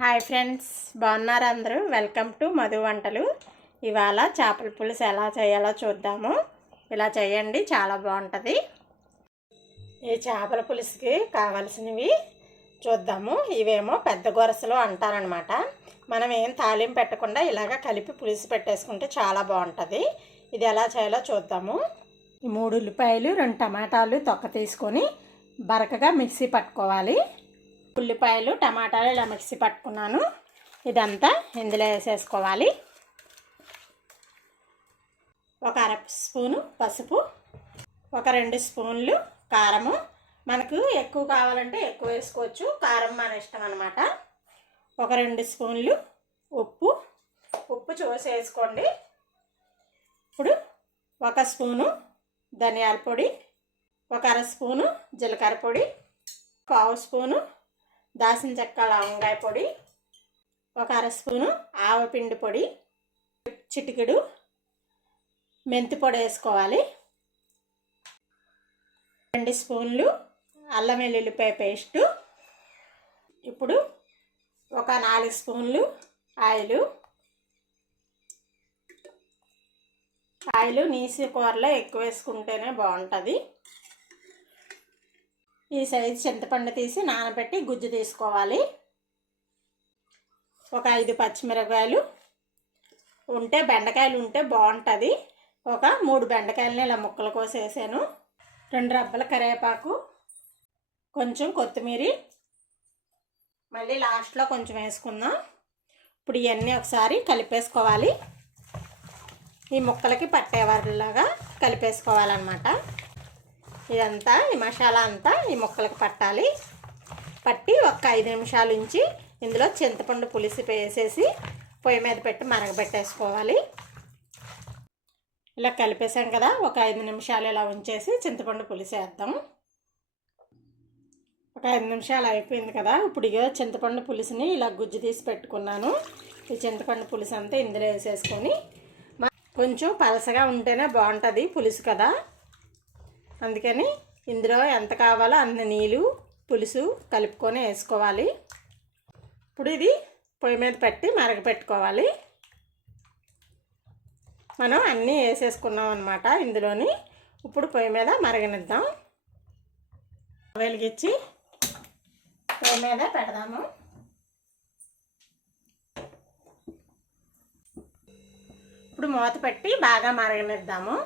Hi friends, బాగున్నారు అందరూ. Welcome to Madhu వంటలు. ఇవాళ చేపల పులుసు ఎలా చేయాలో చూద్దాము. ఇలా చేయండి, చాలా బాగుంటుంది. ఈ చేపల పులుసుకి కావాల్సినవి చూద్దాము. ఇవేమో పెద్ద గొరసలు అంటారనమాట. మనం ఏం తాలింపు పెట్టకుండా ఇలాగ కలిపి పులుసు పెట్టేసుకుంటే చాలా బాగుంటుంది. ఇది ఎలా చేయాలో చూద్దాము. ఈ 3 ఉల్లిపాయలు, 2 టమాటాలు తొక్క తీసుకొని బరకగా మిక్సీ పట్టుకోవాలి. ఉల్లిపాయలు, టమాటాలు ఇలా మిక్సీ పట్టుకున్నాను. ఇదంతా ఇందులో వేసేసుకోవాలి. ఒక 1/2 స్పూను పసుపు, ఒక 2 స్పూన్లు కారము. మనకు ఎక్కువ కావాలంటే ఎక్కువ వేసుకోవచ్చు, కారం మన ఇష్టం అన్నమాట. ఒక 2 స్పూన్లు ఉప్పు చూసి వేసుకోండి. ఇప్పుడు 1 స్పూను ధనియాల పొడి, ఒక 1/2 స్పూను జీలకర్ర పొడి, 1/2 స్పూను దాల్చిన చెక్క లవంగాయ పొడి, ఒక 1/2 స్పూను ఆవపిండి పొడి, చిటికెడు మెంతి పొడి వేసుకోవాలి. 2 స్పూన్లు అల్లం వెల్లుల్లిపాయ పేస్టు. ఇప్పుడు ఒక 4 స్పూన్లు ఆయిల్ నీసి కూరలో ఎక్కువ వేసుకుంటేనే బాగుంటుంది. ఈ సైజు చింతపండు తీసి నానబెట్టి గుజ్జు తీసుకోవాలి. ఒక 5 పచ్చిమిరపకాయలు ఉంటే, బెండకాయలు ఉంటే బాగుంటుంది. ఒక 3 బెండకాయలని ఇలా ముక్కలు కోసేసాను. 2 రబ్బల కరివేపాకు, కొంచెం కొత్తిమీర, మళ్ళీ లాస్ట్లో కొంచెం వేసుకుందాం. ఇప్పుడు ఇవన్నీ ఒకసారి కలిపేసుకోవాలి. ఈ ముక్కలకి పట్టేవారిలాగా కలిపేసుకోవాలన్నమాట. ఇదంతా, ఈ మసాలా అంతా ఈ ముక్కలకి పట్టి ఒక 5 నిమిషాలు ఉంచి ఇందులో చింతపండు పులుసు వేసేసి పొయ్యి మీద పెట్టి మరగబెట్టేసుకోవాలి. ఇలా కలిపేసాం కదా, ఒక 5 నిమిషాలు ఇలా ఉంచేసి చింతపండు పులుసు వేద్దాం. ఒక 5 నిమిషాలు అయిపోయింది కదా. ఇప్పుడు ఇక చింతపండు పులుసుని ఇలా గుజ్జు తీసి పెట్టుకున్నాను. ఈ చింతపండు పులుసు అంతా ఇందులో వేసేసుకొని, కొంచెం పలసగా ఉంటేనే బాగుంటుంది పులుసు కదా, అందుకని ఇందులో ఎంత కావాలో అన్ని నీళ్ళు పులుసు కలుపుకొని వేసుకోవాలి. ఇప్పుడు ఇది పొయ్యి మీద పెట్టి మరగపెట్టుకోవాలి. మనం అన్నీ వేసేసుకున్నాం అన్నమాట ఇందులోని. ఇప్పుడు పొయ్యి మీద మరగనిద్దాం. వెలిగించి పొయ్యి మీద పెడదాము. ఇప్పుడు మూత పెట్టి బాగా మరగనిద్దాము.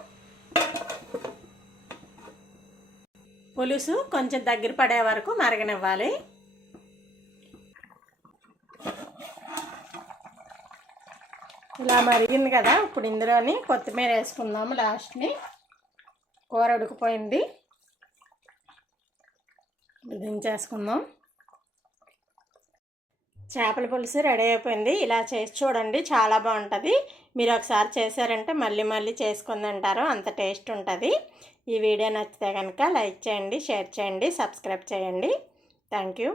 పులుసు కొంచెం దగ్గర పడే వరకు మరగనివ్వాలి. ఇలా మరిగింది కదా, ఇప్పుడు ఇందులోని కొత్తిమీర వేసుకుందాము. లాస్ట్ని కూర ఉడికిపోయింది, దించేసుకుందాం. చేపల పులుసు రెడీ అయిపోయింది. ఇలా చేసి చూడండి, చాలా బాగుంటుంది. మీరు ఒకసారి చేశారంటే మళ్ళీ మళ్ళీ చేసుకొని తింటారు, అంత టేస్ట్ ఉంటుంది. ఈ వీడియో నచ్చితే కనుక లైక్ చేయండి, షేర్ చేయండి, సబ్స్క్రైబ్ చేయండి. Thank you.